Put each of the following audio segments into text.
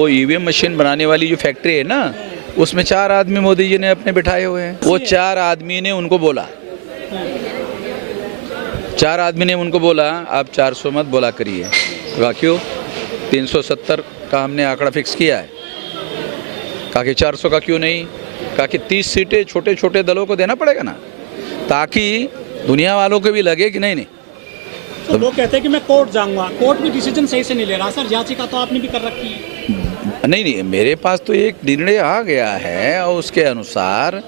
वो EVM machine बनाने वाली जो फैक्ट्री है ना, उसमें 4 आदमी मोदी जी ने अपने बिठाए हुए हैं। वो 4 आदमी ने उनको बोला, 4 आदमी ने उनको बोला आप 400 मत बोला करिए। कहा क्यों? 370 का हमने आंकड़ा फिक्स किया है। कहा कि 400 का क्यों नहीं? कहा कि 30 सीटें छोटे छोटे दलों को देना पड़ेगा ना, ताकि दुनिया वालों को भी लगे कि नहीं। तो लोग कहते हैं कि मैं कोर्ट जाऊंगा, कोर्ट भी डिसीजन सही से नहीं ले रहा। सर याचिका तो आपने भी कर रखी है। नहीं, मेरे पास तो एक निर्णय आ गया है और उसके अनुसार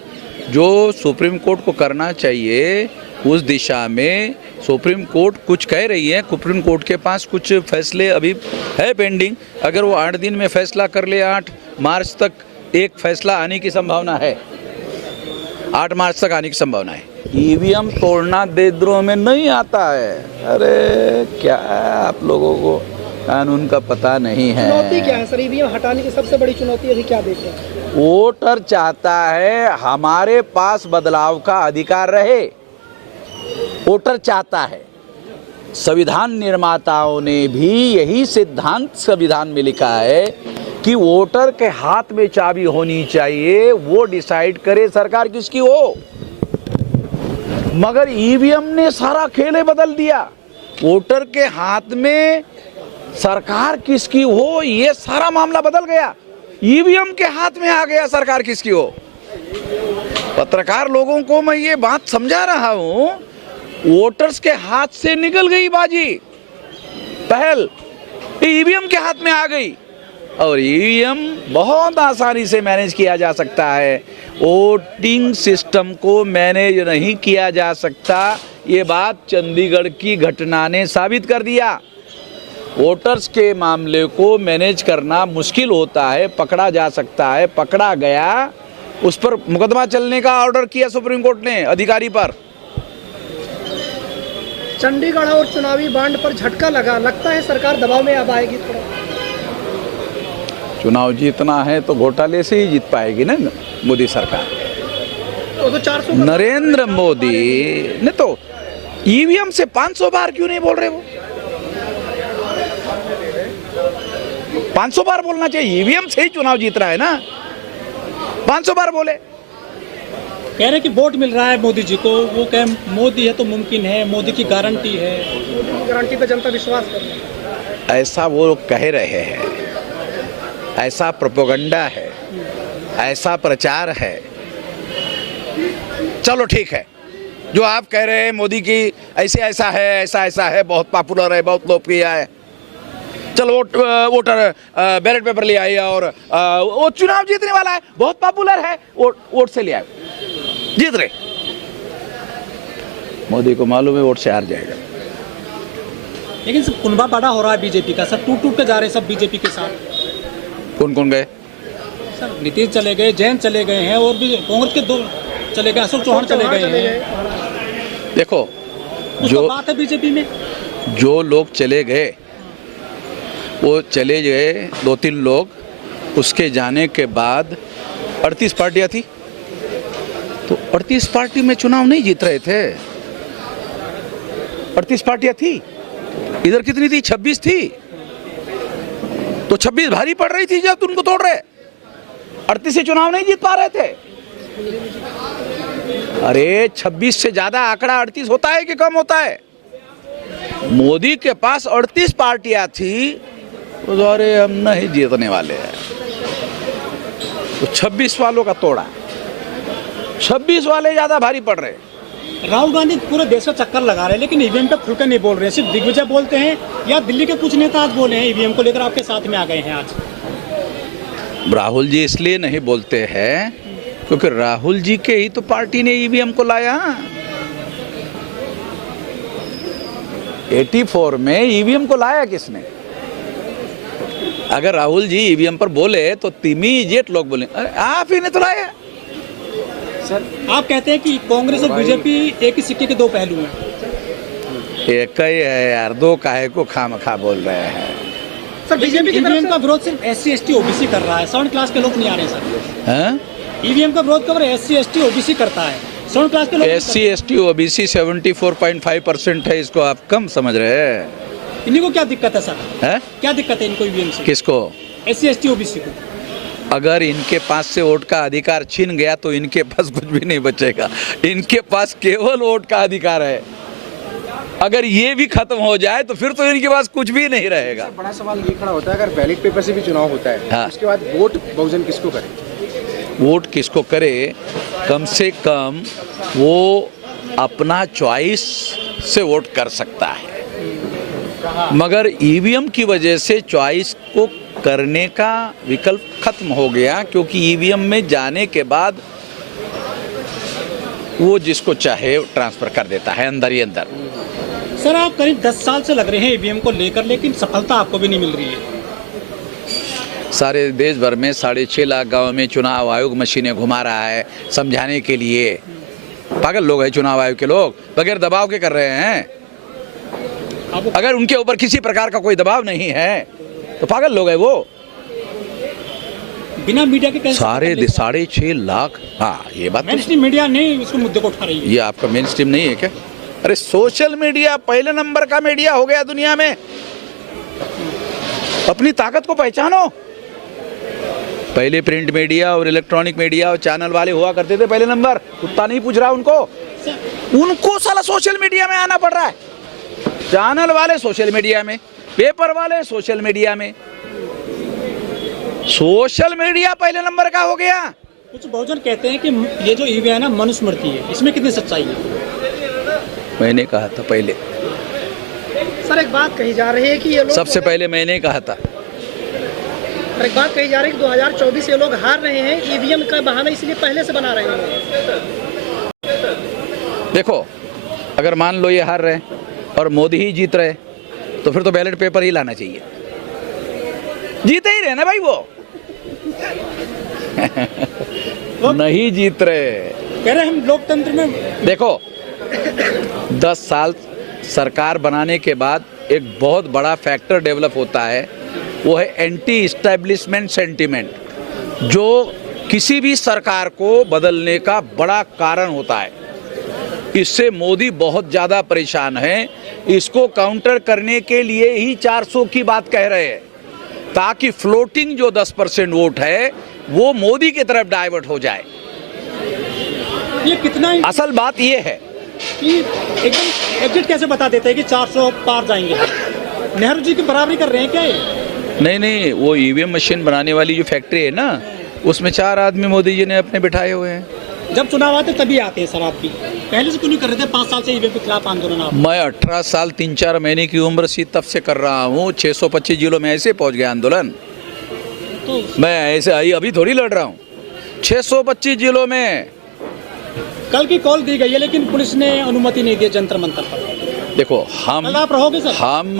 जो सुप्रीम कोर्ट को करना चाहिए उस दिशा में सुप्रीम कोर्ट कुछ कह रही है। सुप्रीम कोर्ट के पास कुछ फैसले अभी है पेंडिंग। अगर वो 8 दिन में फैसला कर ले, 8 मार्च तक एक फैसला आने की संभावना है, 8 मार्च तक आने की संभावना है। ईवीएम तोड़ना देशद्रोह में नहीं आता है। अरे क्या आप लोगों को कानून का पता नहीं है। चुनौती क्या है सर? ईवीएम हटाने की सबसे बड़ी चुनौती अभी क्या देख रहे हैं? वोटर चाहता है हमारे पास बदलाव का अधिकार रहे। वोटर चाहता है। संविधान निर्माताओं ने भी यही सिद्धांत संविधान में लिखा है कि वोटर के हाथ में चाबी होनी चाहिए, वो डिसाइड करे सरकार किसकी हो। मगर ईवीएम ने सारा खेल बदल दिया। वोटर के हाथ में सरकार किसकी हो, ये सारा मामला बदल गया। ईवीएम के हाथ में आ गया सरकार किसकी हो। पत्रकार लोगों को मैं ये बात समझा रहा हूं, वोटर्स के हाथ से निकल गई बाजी, पहल ईवीएम के हाथ में आ गई। और ईवीएम बहुत आसानी से मैनेज किया जा सकता है। वोटिंग सिस्टम को मैनेज नहीं किया जा सकता, ये बात चंडीगढ़ की घटना ने साबित कर दिया। वोटर्स के मामले को मैनेज करना मुश्किल होता है, पकड़ा जा सकता है, पकड़ा गया, उस पर मुकदमा चलने का ऑर्डर किया सुप्रीम कोर्ट ने अधिकारी पर। चंडीगढ़ और चुनावी बांड पर झटका लगता है सरकार दबाव में अब आएगी थोड़ा। चुनाव जीतना है तो घोटाले से ही जीत पाएगी ना मोदी सरकार। तो 400 नरेंद्र मोदी ने तो ईवीएम से 500 बार क्यों नहीं बोल रहे? वो 500 बार बोलना चाहिए। ईवीएम से ही चुनाव जीत रहा है ना, 500 बार बोले। कह रहे कि वोट मिल रहा है मोदी जी को, वो कह मोदी है तो मुमकिन है, मोदी की गारंटी है। मोदी की गारंटी पे जनता विश्वास कर रही है। ऐसा वो कह रहे हैं, ऐसा प्रोपेगेंडा है, ऐसा प्रचार है। चलो ठीक है, जो आप कह रहे हैं मोदी की ऐसा है, ऐसा है, बहुत पॉपुलर है, बहुत लोकप्रिय है। चलो वोटर बैलेट पेपर ले आए और वो चुनाव जीतने वाला है, बहुत पॉपुलर है, वोट से ले आए, जीत रहे। मोदी को मालूम है वोट से हार जाएगा। लेकिन सब कुनबा बड़ा हो रहा है बीजेपी का, सब टूट के जा रहे हैं सब बीजेपी के साथ। कौन कौन गए? सर नीतीश चले गए, जैन चले गए हैं, और भी कांग्रेस के 2 चले गए, अशोक चौहान चले गए हैं। देखो, जो बात है बीजेपी में, जो लोग चले गए वो चले गए, 2-3 लोग। उसके जाने के बाद 38 पार्टियां थी, तो 38 पार्टी में चुनाव नहीं जीत रहे थे। 38 पार्टियां थी, इधर कितनी थी? 26 थी, तो 26 भारी पड़ रही थी जब तुम उनको तोड़ रहे। 38 से चुनाव नहीं जीत पा रहे थे। अरे 26 से ज्यादा आंकड़ा 38 होता है कि कम होता है? मोदी के पास 38 पार्टियां थी, तो अरे हम नहीं जीतने वाले हैं, तो 26 वालों का तोड़ा। 26 वाले ज्यादा भारी पड़ रहे। राहुल गांधी पूरे देश में चक्कर लगा रहे हैं, लेकिन ईवीएम पे खुलकर नहीं बोल रहे हैं। सिर्फ दिग्विजय बोलते हैं, या दिल्ली के कुछ नेता आज बोले हैं ईवीएम को लेकर आपके साथ में आ गए हैं आज। राहुल जी इसलिए नहीं बोलते हैं क्योंकि राहुल जी के ही तो पार्टी ने ईवीएम को लाया। 84 में ईवीएम को लाया किसने? अगर राहुल जी ईवीएम पर बोले तो इमीडिएट लोग बोले अरे आप ही ने तो लाया। सर आप कहते हैं कि कांग्रेस और बीजेपी एक ही सिक्के के 2 पहलू हैं। एक ही है यार, 2 काहे को खामखा बोल रहे हैं। सर बीजेपी की ईवीएम का विरोध सिर्फ SC ST OBC कर रहा है, 7 क्लास के लोग नहीं आ रहे सर। हैं? ईवीएम का विरोध कब SC ST OBC करता है, 7 क्लास के लोग। SC ST OBC 74.5% है, इसको आप कम समझ रहे हैं। इन्हीं को क्या दिक्कत है सर? है? क्या दिक्कत है इनको ईवीएम से? किसको? SC ST OBC को? अगर इनके पास से वोट का अधिकार छीन गया तो इनके पास कुछ भी नहीं बचेगा। इनके पास केवल वोट का अधिकार है। अगर ये भी खत्म हो जाए तो फिर तो इनके पास कुछ भी नहीं रहेगा। बड़ा सवाल ये खड़ा होता है, अगर बैलेट पेपर से भी चुनाव होता है, हाँ। उसके बाद वोट बहुजन किसको करे? वोट किसको करे, कम से कम वो अपना चॉइस से वोट कर सकता है, मगर ईवीएम की वजह से चॉइस को करने का विकल्प खत्म हो गया, क्योंकि ईवीएम में जाने के बाद वो जिसको चाहे ट्रांसफर कर देता है अंदर ही अंदर। सर आप करीब 10 साल से लग रहे हैं ईवीएम को लेकर, लेकिन सफलता आपको भी नहीं मिल रही है। सारे देश भर में 6.5 लाख गाँव में चुनाव आयोग मशीनें घुमा रहा है समझाने के लिए। पागल लोग हैं चुनाव आयोग के लोग, बगैर दबाव के कर रहे हैं। अगर उनके ऊपर किसी प्रकार का कोई दबाव नहीं है तो पागल लोग हैं वो। बिना मीडिया के कैसे? 6.5 लाख, हाँ ये बात तो मेनस्ट्रीम मीडिया नहीं इसको मुद्दे को उठा रही है। ये आपका मेन स्ट्रीम नहीं है क्या? अरे सोशल मीडिया पहले नंबर का मीडिया हो गया दुनिया में। अपनी ताकत को पहचानो। पहले प्रिंट मीडिया और इलेक्ट्रॉनिक मीडिया और चैनल वाले हुआ करते थे पहले नंबर। कुत्ता नहीं पूछ रहा उनको साला सोशल मीडिया में आना पड़ रहा है। चैनल वाले सोशल मीडिया में, पेपर वाले सोशल मीडिया में। सोशल मीडिया पहले नंबर का हो गया। कुछ बहुजन कहते हैं कि ये जो ईवीएम है ना मनुस्मृति है, इसमें कितनी सच्चाई है? मैंने कहा था पहले, सर एक बात कही जा रही है कि ये लोग सबसे पहले मैंने कहा था। और एक बात कही जा रही है कि 2024 ये लोग हार रहे हैं, ईवीएम का बहाना इसलिए पहले से बना रहे हैं। देखो, अगर मान लो ये हार रहे और मोदी ही जीत रहे तो फिर तो बैलेट पेपर ही लाना चाहिए। जीते ही रहे ना भाई वो। नहीं जीत रहे। कह रहे हम लोकतंत्र में। देखो 10 साल सरकार बनाने के बाद एक बहुत बड़ा फैक्टर डेवलप होता है, वो है एंटी इस्टेब्लिशमेंट सेंटिमेंट, जो किसी भी सरकार को बदलने का बड़ा कारण होता है। इससे मोदी बहुत ज़्यादा परेशान है। इसको काउंटर करने के लिए ही 400 की बात कह रहे हैं, ताकि फ्लोटिंग जो 10% वोट है वो मोदी की तरफ डाइवर्ट हो जाए। ये कितना असल बात ये है कि एकदम एग्जिट कैसे बता देते हैं कि 400 पार जाएंगे? नेहरू जी की बराबरी कर रहे हैं क्या ये? नहीं, वो ईवीएम मशीन बनाने वाली जो फैक्ट्री है ना, उसमें 4 आदमी मोदी जी ने अपने बिठाए हुए हैं। जब चुनाव आते तभी आते हैं सर। आप भी पहले से क्यों नहीं कर रहे थे? 5 साल से ईवीएम के खिलाफ आंदोलन आप। मैं 18 साल 3-4 महीने की उम्र से तब से कर रहा हूँ। 625 जिलों में ऐसे पहुँच गया आंदोलन। तो मैं ऐसे अभी थोड़ी लड़ रहा हूँ। 625 जिलों में। कल की कॉल दी गई है लेकिन पुलिस ने अनुमति नहीं दी जंतर मंतर पर। देखो कल आप रहोगे सर? हम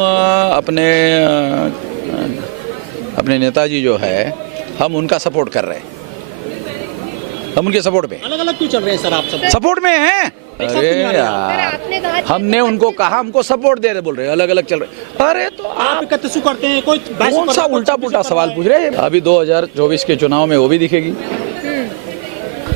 अपने नेताजी जो है, हम उनका सपोर्ट कर रहे हैं। हम उनके सपोर्ट में। अलग अलग क्यों चल रहे हैं सर आप सब? सपोर्ट में हैं। अरे यार, हमने उनको कहा हमको सपोर्ट दे रहे, बोल रहे अलग अलग चल रहे। अरे तो आप इकतीस करते हैं, कोई कौन सा उल्टा पुल्टा सवाल पूछ रहे हैं? अभी 2024 के चुनाव में वो भी दिखेगी।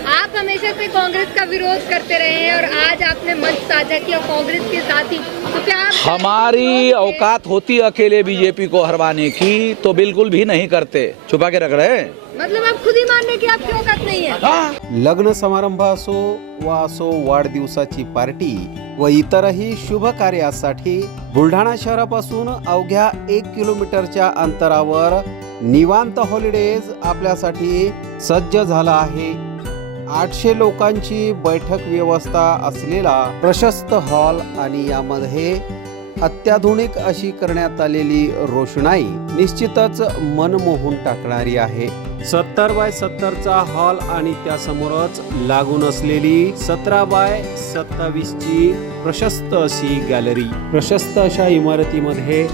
आप हमेशा से कांग्रेस का विरोध करते रहे हैं और आज आपने मंच साझा किया कांग्रेस के साथ ही, तो क्या आप हमारी औकात होती अकेले बीजेपी को हरवाने की तो बिल्कुल भी नहीं करते, छुपा के रख रहे हैं। मतलब आप खुद ही मानने की आपकी औकात नहीं है? हाँ। लग्न समारंभ असो वाढदिवसाची पार्टी व इतरही शुभ कार्यासाठी बुलढाणा शहरापासून अवघ्या 1 किलोमीटरच्या अंतरावर निवांत हॉलिडेज आपल्यासाठी सज्ज झाला आहे। 800 लोकांची बैठक व्यवस्था असलेला प्रशस्त हॉल आणि यामध्ये अत्याधुनिक अशी करण्यात आलेली रोषणाई निश्चितच मन मोहून टाकणारी आहे। 70 बाय 70चा हॉल आणि त्यासमोरच लागून असलेली 17 बाय 27 ची प्रशस्त अशी गॅलरी। प्रशस्त अशा इमारतीमध्ये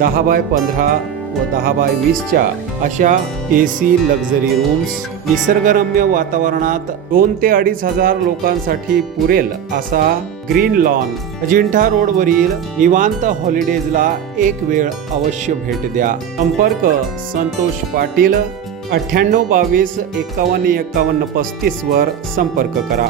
10 बाय 15 व 10 बाय 20च्या अशा AC लक्झरी रूम्स, निसर्गरम्य वातावरणात 2 ते 2.5 हजार लोकांसाठी पुरेल असा ग्रीन लॉन। अजिंठा रोडवरील निवांत हॉलिडेजला एक वेळ अवश्य भेट द्या। संपर्क संतोष पाटील 98 22 51 51 35 वर संपर्क करा।